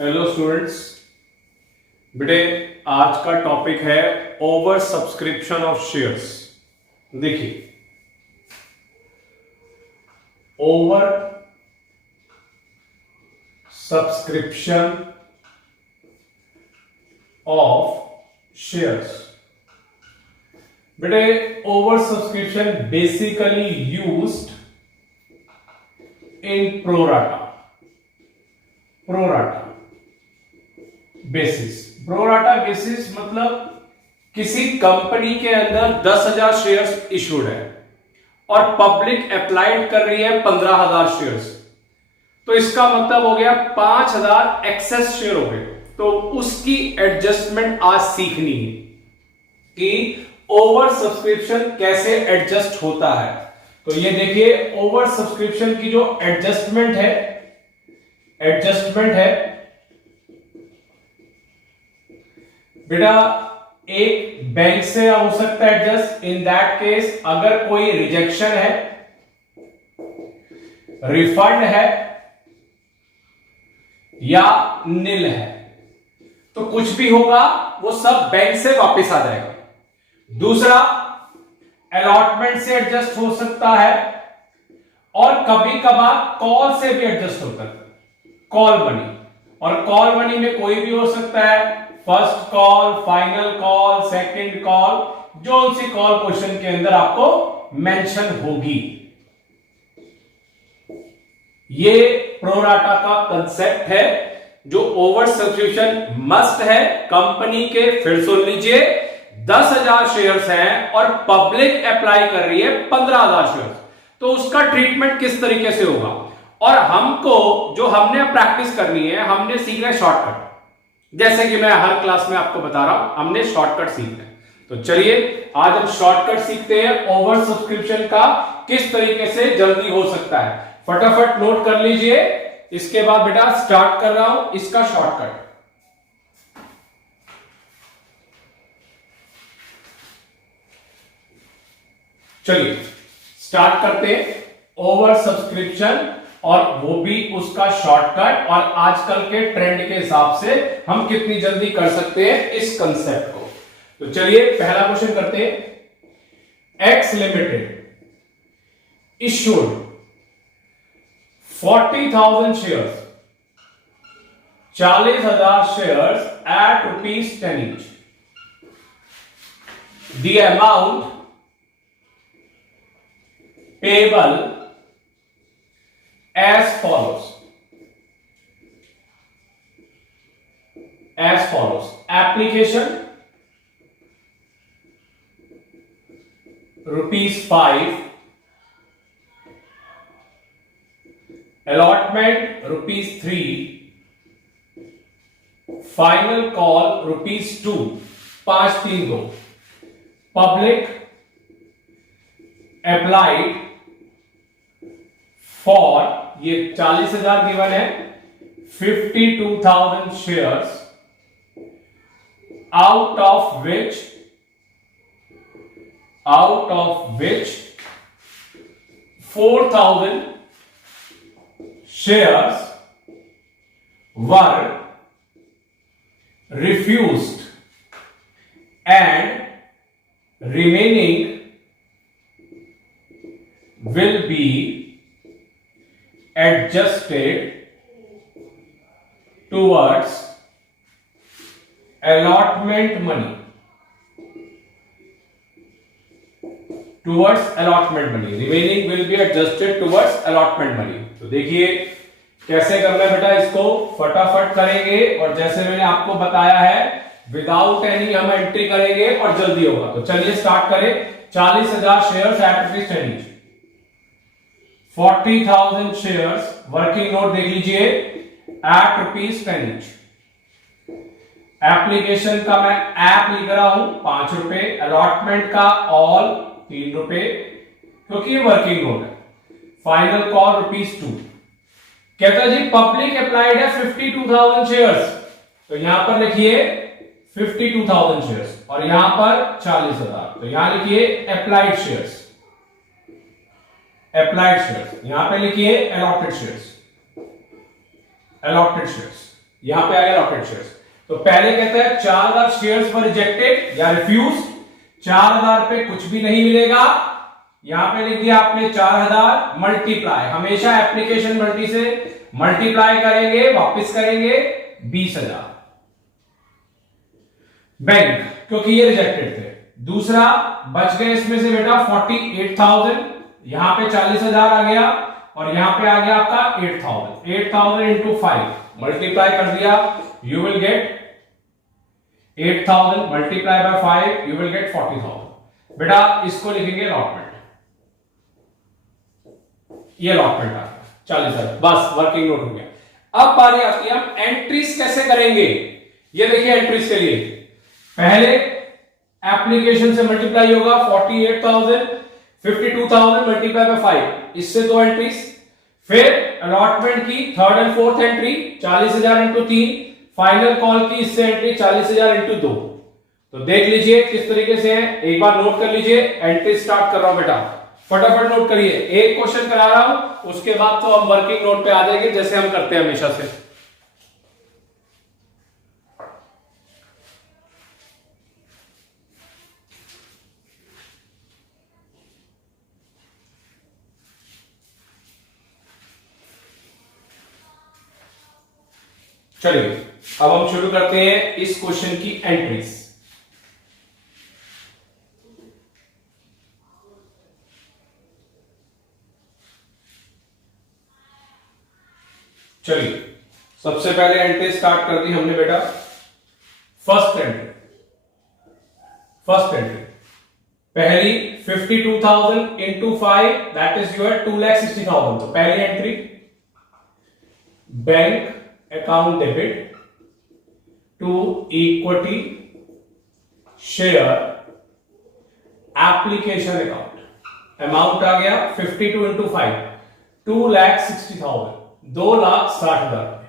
Hello students. बेटे आज का टॉपिक है ओवर सब्सक्रिप्शन ऑफ शेयर्स। देखिए, ओवर सब्सक्रिप्शन ऑफ शेयर्स। बेटे over subscription basically used in pro rata basis मतलब किसी कंपनी के अंदर 10,000 शेयर्स इशूड है और पब्लिक अप्लाइड कर रही है 15,000 शेयर्स, तो इसका मतलब हो गया 5,000 एक्सेस शेयर हो गए। तो उसकी एडजस्टमेंट आज सीखनी है कि ओवर सब्सक्रिप्शन कैसे एडजस्ट होता है। तो ये देखिए, ओवर सब्सक्रिप्शन की जो एडजस्टमेंट है बेटा, एक बैंक से हो सकता है एडजस्ट। इन दैट केस अगर कोई रिजेक्शन है, रिफंड है या निल है, तो कुछ भी होगा वो सब बैंक से वापस आ जाएगा। दूसरा, अलॉटमेंट से एडजस्ट हो सकता है और कभी कभार कॉल से भी एडजस्ट होता है, कॉल मनी। और कॉल मनी में कोई भी हो सकता है, first call, final call, second call, जो सी कॉल क्वेश्चन के अंदर आपको मेंशन होगी। ये प्रोराटा का कंसेप्ट है जो ओवर सब्सक्रिप्शन मस्ट है कंपनी के। फिर सुन लीजिए, 10,000 शेयर्स हैं और पब्लिक अप्लाई कर रही है 15,000 शेयर्स, तो उसका ट्रीटमेंट किस तरीके से होगा। और हमको जो हमने प्रैक्टिस करनी है, हमने सीखना है शॉर्टकट। जैसे कि मैं हर क्लास में आपको बता रहा हूं, हमने शॉर्टकट सीखना है। तो चलिए आज हम शॉर्टकट सीखते हैं ओवर सब्सक्रिप्शन का, किस तरीके से जल्दी हो सकता है। फटाफट नोट कर लीजिए, इसके बाद बेटा स्टार्ट कर रहा हूं इसका शॉर्टकट। चलिए स्टार्ट करते हैं ओवर सब्सक्रिप्शन, और वो भी उसका शॉर्टकट, और आजकल के ट्रेंड के हिसाब से हम कितनी जल्दी कर सकते हैं इस कंसेप्ट को। तो चलिए पहला क्वेश्चन करते हैं। X limited issued 40,000 shares, 40,000 shares at ₹10 each. The amount payable as follows. Application ₹5, allotment ₹3, final call ₹2, 5, 3, 2, public applied for, ये 40,000 गिवन है, 52,000 shares, out of which 4,000 shares were refused and remaining will be adjusted towards allotment money. Remaining will be adjusted towards allotment money. तो देखिए कैसे करना है बेटा, इसको फटाफट करेंगे और जैसे मैंने आपको बताया है विदाउट एनी हम एंट्री करेंगे और जल्दी होगा। तो चलिए स्टार्ट करें। 40,000 shares at ₹10 each, 40,000 shares, working note देख लीजिए, एट ₹10 each। एप्लीकेशन का मैं ऐप लिख रहा हूं ₹5, अलॉटमेंट का ऑल ₹3, क्योंकि ये वर्किंग नोट है। Final call ₹2। कहता जी पब्लिक अप्लाइड है 52,000 शेयर्स, तो यहां पर लिखिए 52,000 शेयर्स और यहां पर 40,000, तो यहां लिखिए अप्लाइड शेयर्स, यहां पे लिखिए अलॉटेड शेयर्स। यहां पे आ गया अलॉटेड शेयर्स। तो पहले कहते हैं 4000 शेयर्स वर रिजेक्टेड या रिफ्यूज, 4000 पे कुछ भी नहीं मिलेगा। यहां पे लिख दिया आपने 4000 मल्टीप्लाई, हमेशा एप्लीकेशन मल्टी से मल्टीप्लाई करेंगे, वापस करेंगे 20,000 बैंक, क्योंकि ये रिजेक्टेड थे। दूसरा बच गए इसमें से बेटा 48,000, यहां पे 40,000 आ गया और यहां पे आ गया आपका 8,000, 8,000 इंटू 5 मल्टीप्लाई कर दिया, you will gate 8,000 multiply by 5, you will gate 40,000। बेटा इसको लिखेंगे अलॉटमेंट, ये अलॉटमेंट आ गया 40,000, बस वर्किंग नोट हो गया। अब बारी आती है हम एंट्रीज कैसे करेंगे। ये देखिए एंट्रीज के लिए पहले एप्लीकेशन से मल्टीप्लाई होगा 48,000, 52,000 मल्टीप्लाई बाय 5, इससे 2 एंट्रीज। फिर अलॉटमेंट की third and fourth entry 40,000 into 3, final call की इससे एंट्री 40,000 इंटू 2। तो देख लीजिए किस तरीके से है, एक बार नोट कर लीजिए। एंट्री स्टार्ट कर रहा हूं बेटा, फटाफट नोट करिए, एक क्वेश्चन करा रहा हूं, उसके बाद तो हम वर्किंग नोट पे आ जाएंगे जैसे हम करते हैं हमेशा से। चलिए अब हम शुरू करते हैं इस क्वेश्चन की एंट्रीज। चलिए सबसे पहले एंट्री स्टार्ट कर दी हमने बेटा। फर्स्ट एंट्री पहली 52,000 इंटू 5 दैट इज योर 2,60,000। तो पहली entry bank account debit to equity share application account, amount आ गया 52 इंटू 5 2,60,000, 2,60,000 रुपए।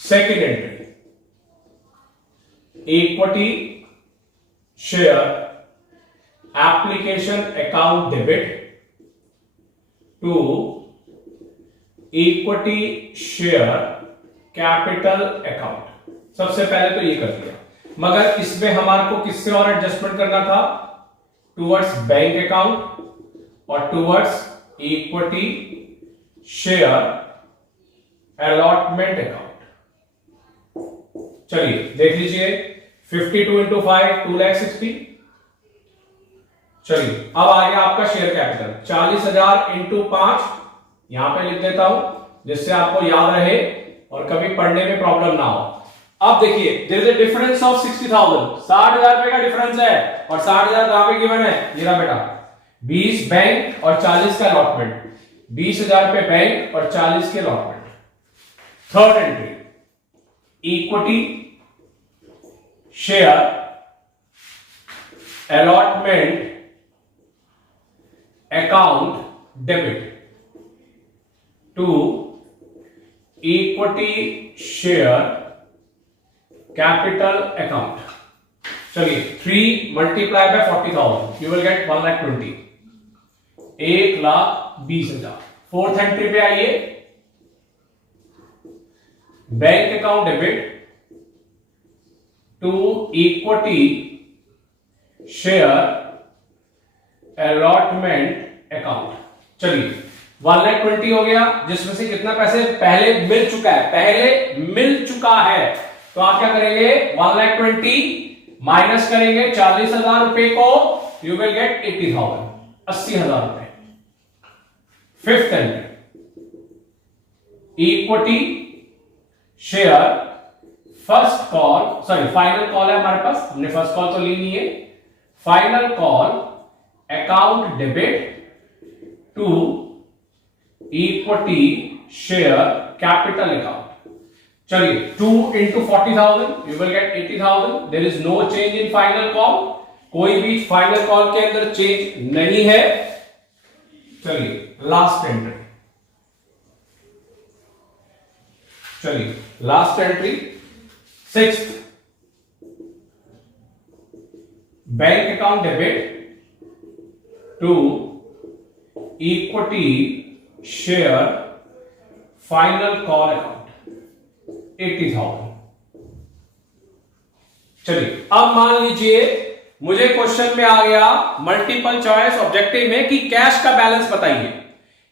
Second entry equity share application account debit to equity share capital account. सबसे पहले तो ये कर दिया, मगर इसमें हमारे को किससे और एडजस्टमेंट करना था, टूवर्ड्स बैंक अकाउंट और towards equity share allotment account. चलिए देख लीजिए 52 इंटू 5 2,60,000। चलिए अब आ गया आपका शेयर कैपिटल 40,000 इंटू 5, यहां पे लिख देता हूं जिससे आपको याद रहे और कभी पढ़ने में प्रॉब्लम ना हो। अब देखिए there is a difference of 60,000, 60,000 रुपए का डिफरेंस है और 60,000 कहां पे गिवन है, ये रहा बेटा 20 बैंक और 40 का अलॉटमेंट, 20,000 पे बैंक और 40 के allotment. Third entry equity share allotment account debit to equity share capital account. चलिए 3 multiply by 40,000 you will get 1,20,000, 1,20,000। Fourth entry पे आइए, bank account debit to equity share allotment account. चलिए 1,20,000 हो गया, जिसमें से कितना पैसे पहले मिल चुका है, तो आप क्या करेंगे 1,20,000 माइनस करेंगे 40,000 रुपए को, यू विल गेट 80,000, 80,000 रुपए। Fifth entry equity share first call, sorry final call है हमारे पास, हमने फर्स्ट कॉल तो ली नहीं है, final call account debit to equity share capital account. चलिए 2 into 40,000 you will get 80,000। There is no change in final call, कोई भी फाइनल कॉल के अंदर चेंज नहीं है। चलिए last entry sixth bank account debit to equity share final call account. 80,000। चलिए अब मान लीजिए मुझे क्वेश्चन में आ गया मल्टीपल चॉइस ऑब्जेक्टिव में कि कैश का बैलेंस बताइए,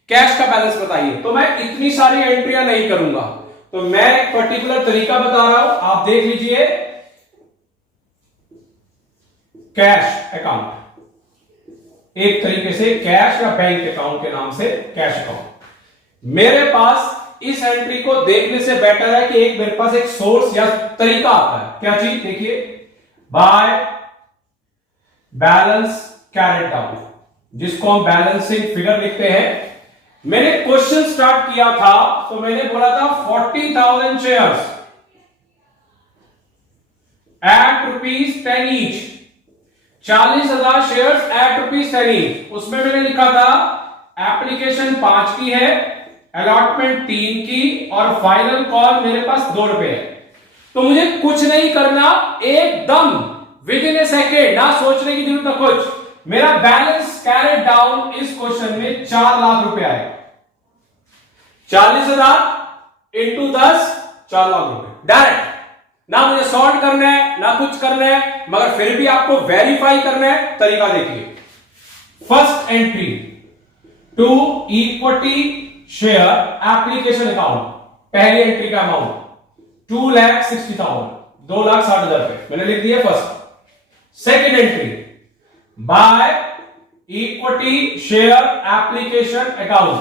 कैश का बैलेंस बताइए। तो मैं इतनी सारी एंट्रियां नहीं करूंगा, तो मैं एक पर्टिकुलर तरीका बता रहा हूं, आप देख लीजिए। कैश अकाउंट, एक तरीके से कैश या बैंक अकाउंट के नाम से कैश अकाउंट। मेरे पास इस एंट्री को देखने से बेटर है कि एक मेरे पास एक सोर्स या तरीका आता है। क्या चीज? देखिए, बाय बैलेंस कैरेट डाउन, जिसको हम बैलेंसिंग फिगर लिखते हैं। मैंने क्वेश्चन स्टार्ट किया था तो मैंने बोला था 40,000 shares at ₹10 each, 40,000 shares at ₹10 each. उसमें मैंने लिखा था एप्लीकेशन 5 की है, अलॉटमेंट 3 की, और फाइनल कॉल मेरे पास ₹2 है। तो मुझे कुछ नहीं करना, एकदम विद इन ए सेकेंड, ना सोचने की जरूरत ना कुछ, मेरा बैलेंस कैरेट डाउन इस क्वेश्चन में 4 लाख रुपए आए। 40,000 इंटू 10, 4 लाख रुपए डायरेक्ट। ना मुझे सॉल्व करना है ना कुछ करना है, मगर फिर भी आपको वेरीफाई करना है। तरीका देखिए, first entry to equity share application account, पहली एंट्री का अमाउंट 2,60,000, 2,60,000 रुपए मैंने लिख दिया first. Second entry by equity share application account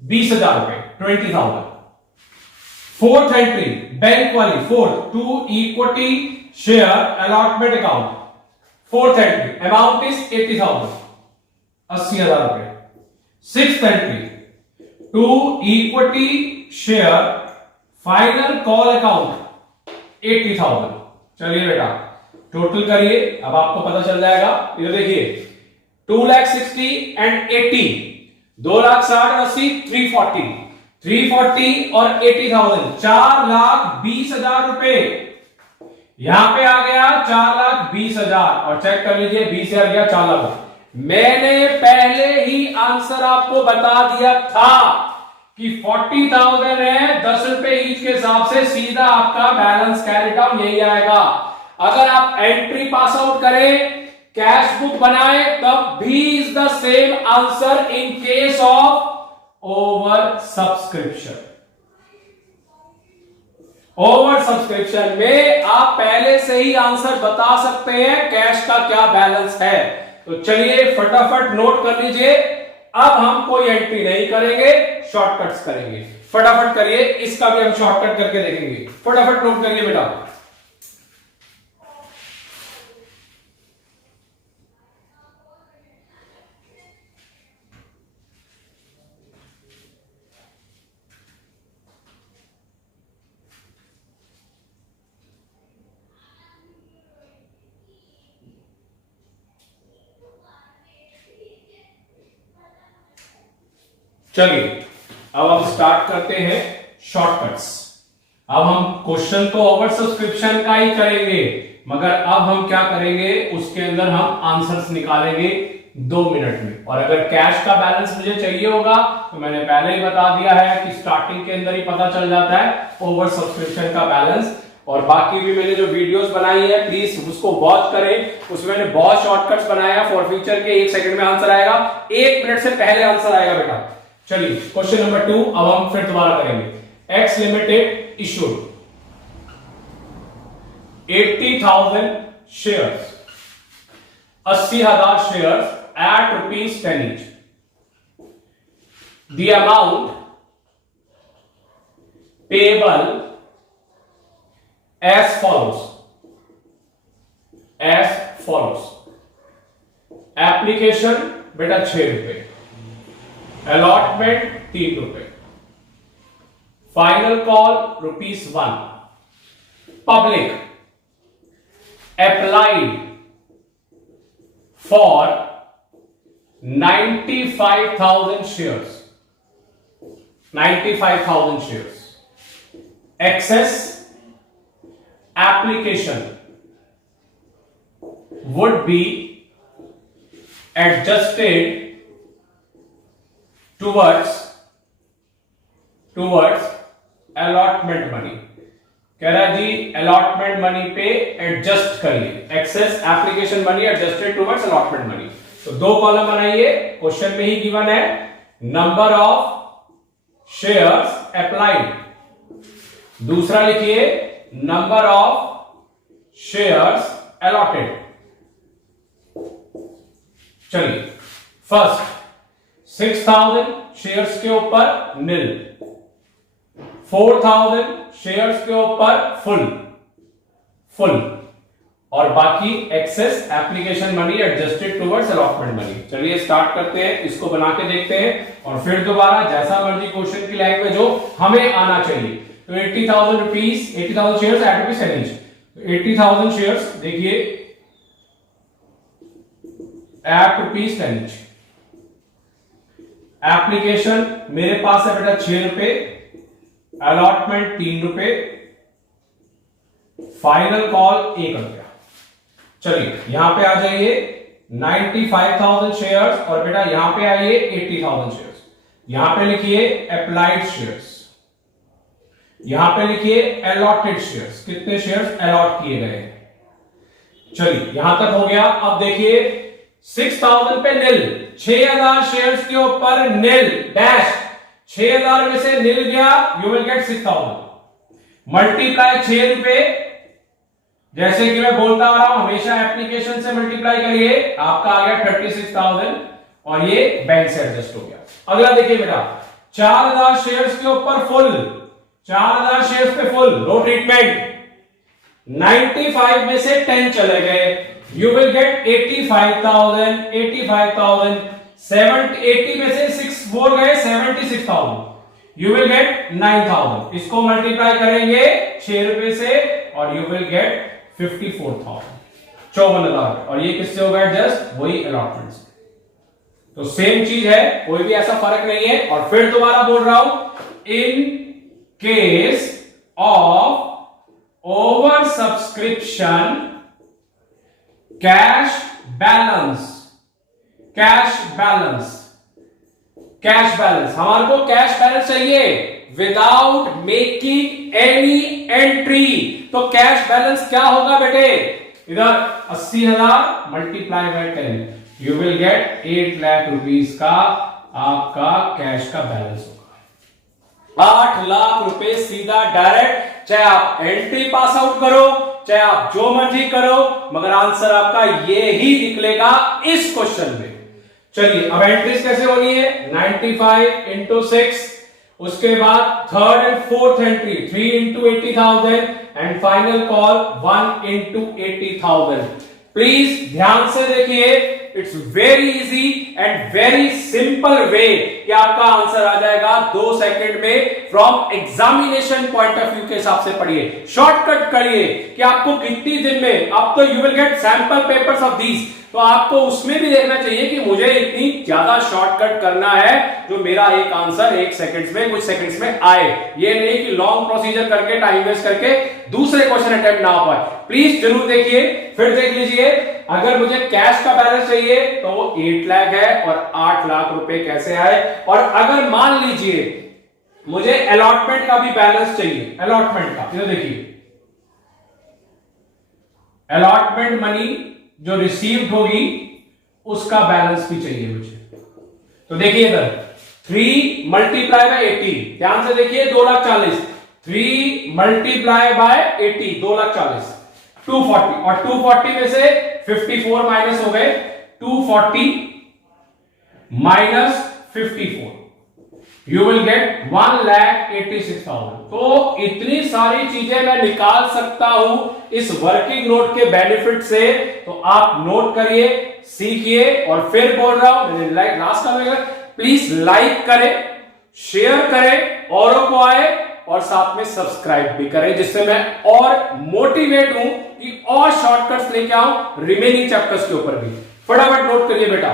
20,000 रुपए, 20,000। फोर्थ एंट्री बैंक वाली, fourth to equity share allotment account, fourth entry amount is 80,000, 80,000 रुपए। Sixth entry to equity share final call account 80,000। चलिए बेटा टोटल करिए, अब आपको पता चल जाएगा। ये देखिए 2,60,000 एंड 80, 2,60,000 और 80, 340, 340 और 80,000, 4,20,000 रुपए। यहां पे आ गया 4,20,000, और चेक कर लीजिए 20,000 गया 4 लाख। मैंने पहले ही आंसर आपको बता दिया था कि 40,000 है, 10 रुपए ईच के हिसाब से सीधा आपका बैलेंस कैरी डाउन यही आएगा। अगर आप एंट्री पास आउट करें, कैश बुक बनाए, तब भी is the same answer in case of over subscription. Over subscription में आप पहले से ही आंसर बता सकते हैं कैश का क्या बैलेंस है। तो चलिए फटाफट नोट कर लीजिए, अब हम कोई एंट्री नहीं करेंगे, शॉर्टकट्स करेंगे। फटाफट करिए, इसका भी हम शॉर्टकट करके देखेंगे। फटाफट नोट करिए बेटा। चलिए अब हम स्टार्ट करते हैं शॉर्टकट्स। अब हम क्वेश्चन तो ओवर सब्सक्रिप्शन का ही करेंगे, मगर अब हम क्या करेंगे, उसके अंदर हम आंसर्स निकालेंगे 2 मिनट में। और अगर कैश का बैलेंस मुझे चाहिए होगा तो मैंने पहले ही बता दिया है कि स्टार्टिंग के अंदर ही पता चल जाता है ओवर सब्सक्रिप्शन का बैलेंस। और बाकी भी मैंने जो वीडियोस बनाई है प्लीज उसको वॉच करें, उसमें मैंने बहुत शॉर्टकट्स बनाया फॉर फ्यूचर के। 1 सेकंड में आंसर आएगा, 1 मिनट से पहले आंसर आएगा बेटा। चलिए क्वेश्चन नंबर 2 अब हम फिर दोबारा करेंगे। X limited issued 80,000 shares, 80,000 shares at ₹10 each. The amount payable as follows. As follows. Application बेटा 6 रुपए, अलॉटमेंट 3 रुपए, final call ₹1, public applied for 95,000 shares, 95,000 shares. Excess application would be adjusted towards allotment money. कह रहा है जी allotment money पे adjust करिए, excess application money adjusted towards allotment money. तो दो कॉलम बनाइए, क्वेश्चन में ही गिवन है नंबर ऑफ शेयर्स अप्लाइड, दूसरा लिखिए नंबर ऑफ शेयर्स अलॉटेड। चलिए फर्स्ट 6000 शेयर्स के ऊपर नील, 4000 शेयर्स के ऊपर फुल और बाकी excess application money adjusted towards allotment money. चलिए स्टार्ट करते हैं, इसको बना के देखते हैं और फिर दोबारा जैसा मर्जी क्वेश्चन की लैंग्वेज हो हमें आना चाहिए। तो 80,000 rupees, 80,000 shares at rupees 10 inch, 80,000 shares देखिए एट रुपीज 10 इंच। एप्लीकेशन मेरे पास है बेटा 6 रुपए, अलॉटमेंट 3 रुपए, फाइनल कॉल 1 रुपया। चलिए यहां पे आ जाइए 95,000 शेयर्स और बेटा यहां पे आइए 80,000 शेयर्स। यहां पे लिखिए अप्लाइड शेयर्स, यहां पे लिखिए अलॉटेड शेयर्स, कितने शेयर्स अलॉट किए गए हैं। चलिए यहां तक हो गया। अब देखिए 6,000 पे नील, 6,000 शेयर्स के ऊपर नील डैश, 6,000 में से नील गया, यू विल गेट 6,000 मल्टीप्लाई 6 रुपए। जैसे कि मैं बोलता आ रहा हूं हमेशा एप्लीकेशन से मल्टीप्लाई करिए, आपका आ गया 36,000 और ये बैंक से एडजस्ट हो गया। अगला देखिए बेटा 4,000 शेयर्स के ऊपर फुल, 4,000 शेयर्स पे फुल, नो ट्रीटमेंट, 95 में से 10 चले गए, यू विल गेट 85,000, 85,000, 80 में से 6 4 गए 76,000, यू विल गेट 9,000। इसको मल्टीप्लाई करेंगे 6 रुपए से और यू विल गेट 54,000, 54,000। और ये किससे होगा एडजस्ट? वही अलॉटमेंट से। तो सेम चीज है, कोई भी ऐसा फर्क नहीं है। और फिर दोबारा बोल रहा हूं in case of over subscription cash balance, cash balance, cash balance, हमारे को कैश बैलेंस चाहिए विदाउट मेकिंग एनी एंट्री। तो कैश बैलेंस क्या होगा बेटे? इधर 80,000 multiply by 10, you will gate 8 lakh rupees का आपका कैश का बैलेंस होगा। 8 लाख रुपए सीधा डायरेक्ट, चाहे आप एंट्री पास आउट करो, चाहे आप जो मर्जी करो, मगर आंसर आपका ये ही निकलेगा इस क्वेश्चन में। चलिए अब एंट्रीज कैसे होनी है? 95 इंटू 6, उसके बाद third and fourth entry 3 into 80,000 and final call 1 into 80,000। Please ध्यान से देखिए, it's very easy and very simple way कि आपका आंसर आ जाएगा 2 सेकंड में। From examination point of view के हिसाब से पढ़िए, शॉर्टकट करिए कि आपको कितनी दिन में, अब तो you will gate sample papers of these, तो आपको उसमें भी देखना चाहिए कि मुझे इतनी ज्यादा शॉर्टकट करना है जो मेरा एक आंसर 1 सेकंड्स में, कुछ सेकंड्स में आए। ये नहीं कि लॉन्ग प्रोसीजर करके टाइम वेस्ट करके दूसरे क्वेश्चन अटेम्प्ट ना हो पाए। प्लीज जरूर देखिए, फिर देख लीजिए। अगर मुझे कैश का बैलेंस चाहिए तो वो 8 लाख है और 8 लाख रुपए कैसे आए। और अगर मान लीजिए मुझे अलॉटमेंट का भी बैलेंस चाहिए, अलॉटमेंट का, इधर देखिए अलॉटमेंट मनी जो रिसीव्ड होगी उसका बैलेंस भी चाहिए मुझे। तो देखिए इधर 3 मल्टीप्लाई बाय 80, ध्यान से देखिए 2,40,000, 3 मल्टीप्लाई बाय 80 2,40,000, 240, और 240 में से 54 माइनस हो गए, 240 माइनस 54, यू विल गेट 1,86,000। तो इतनी सारी चीजें मैं निकाल सकता हूं इस वर्किंग नोट के बेनिफिट से। तो आप नोट करिए, सीखिए। और फिर बोल रहा हूं, मैंने लास्ट टाइम, प्लीज लाइक करें, शेयर करें, औरों को आए, और साथ में सब्सक्राइब भी करें, जिससे मैं और मोटिवेट हूं कि और शॉर्टकट्स लेके आऊं रिमेनिंग चैप्टर्स के ऊपर भी। फटाफट नोट करिए बेटा।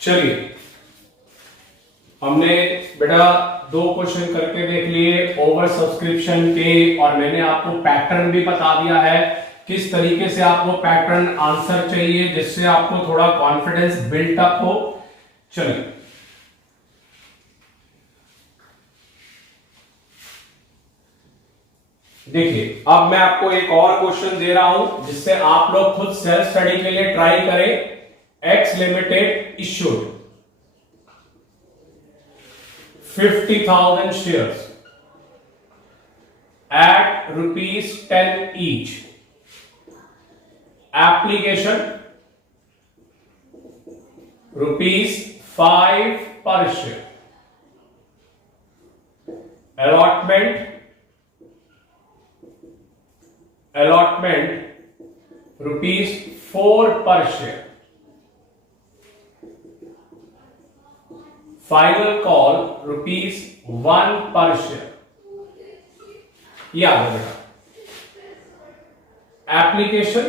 चलिए, हमने बेटा 2 क्वेश्चन करके देख लिए ओवर सब्सक्रिप्शन के, और मैंने आपको पैटर्न भी बता दिया है किस तरीके से आपको पैटर्न आंसर चाहिए जिससे आपको थोड़ा कॉन्फिडेंस बिल्ट अप हो। चलिए, देखिए, अब मैं आपको एक और क्वेश्चन दे रहा हूं जिससे आप लोग खुद सेल्फ स्टडी के लिए ट्राई करें। X limited issued 50,000 shares at ₹10 each. Application ₹5 per share. Allotment ₹4 per share. Final call ₹1 per share. याद है बेटा, application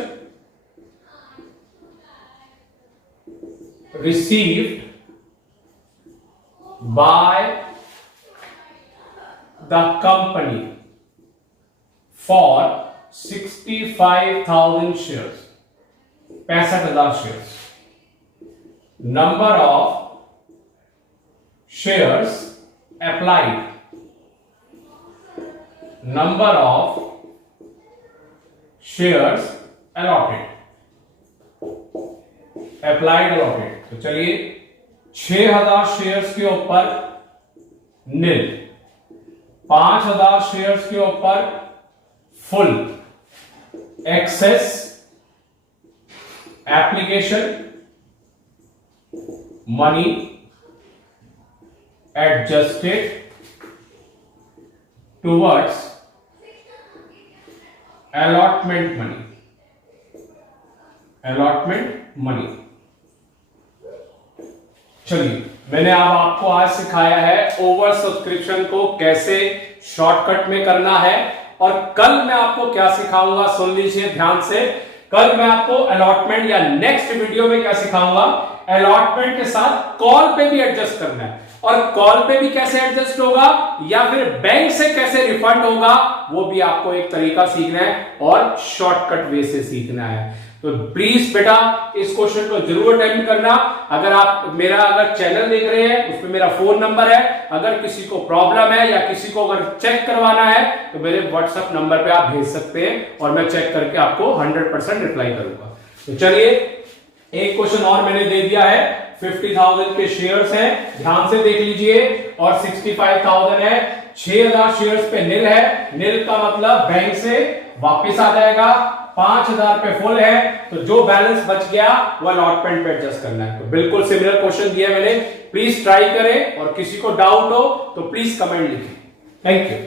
received by the company for 65,000 shares, 65,000 shares. Number of shares applied, number of shares allotted, applied allotted. तो चलिए, 6,000 shares के ऊपर निल, 5,000 shares के ऊपर full, excess, application, money adjusted towards allotment money. चलिए, मैंने अब आपको आज सिखाया है ओवर सब्सक्रिप्शन को कैसे शॉर्टकट में करना है, और कल मैं आपको क्या सिखाऊंगा सुन लीजिए ध्यान से। कल मैं आपको अलॉटमेंट या नेक्स्ट वीडियो में क्या सिखाऊंगा, अलॉटमेंट के साथ कॉल पे भी एडजस्ट करना है, और कॉल पे भी कैसे एडजस्ट होगा या फिर बैंक से कैसे रिफंड होगा वो भी आपको एक तरीका सीखना है और शॉर्टकट वे से सीखना है। तो प्लीज बेटा इस क्वेश्चन को जरूर अटेम्प्ट करना। अगर आप मेरा चैनल देख रहे हैं, उसमें मेरा फोन नंबर है, अगर किसी को प्रॉब्लम है या किसी को अगर चेक करवाना है तो मेरे व्हाट्सएप नंबर पे आप भेज सकते हैं और मैं चेक करके आपको 100% रिप्लाई करूंगा। तो चलिए, एक क्वेश्चन और मैंने दे दिया है। 50,000 के शेयर्स हैं, ध्यान से देख लीजिए, और 65,000 है। 6,000 शेयर्स पे निल है, निल का मतलब बैंक से वापस आ जाएगा। 5,000 पे फुल है, तो जो बैलेंस बच गया वो अलॉटमेंट पे एडजस्ट करना है। तो बिल्कुल सिमिलर क्वेश्चन दिया मैंने, प्लीज ट्राई करें, और किसी को डाउट हो तो प्लीज कमेंट लिखें। Thank you.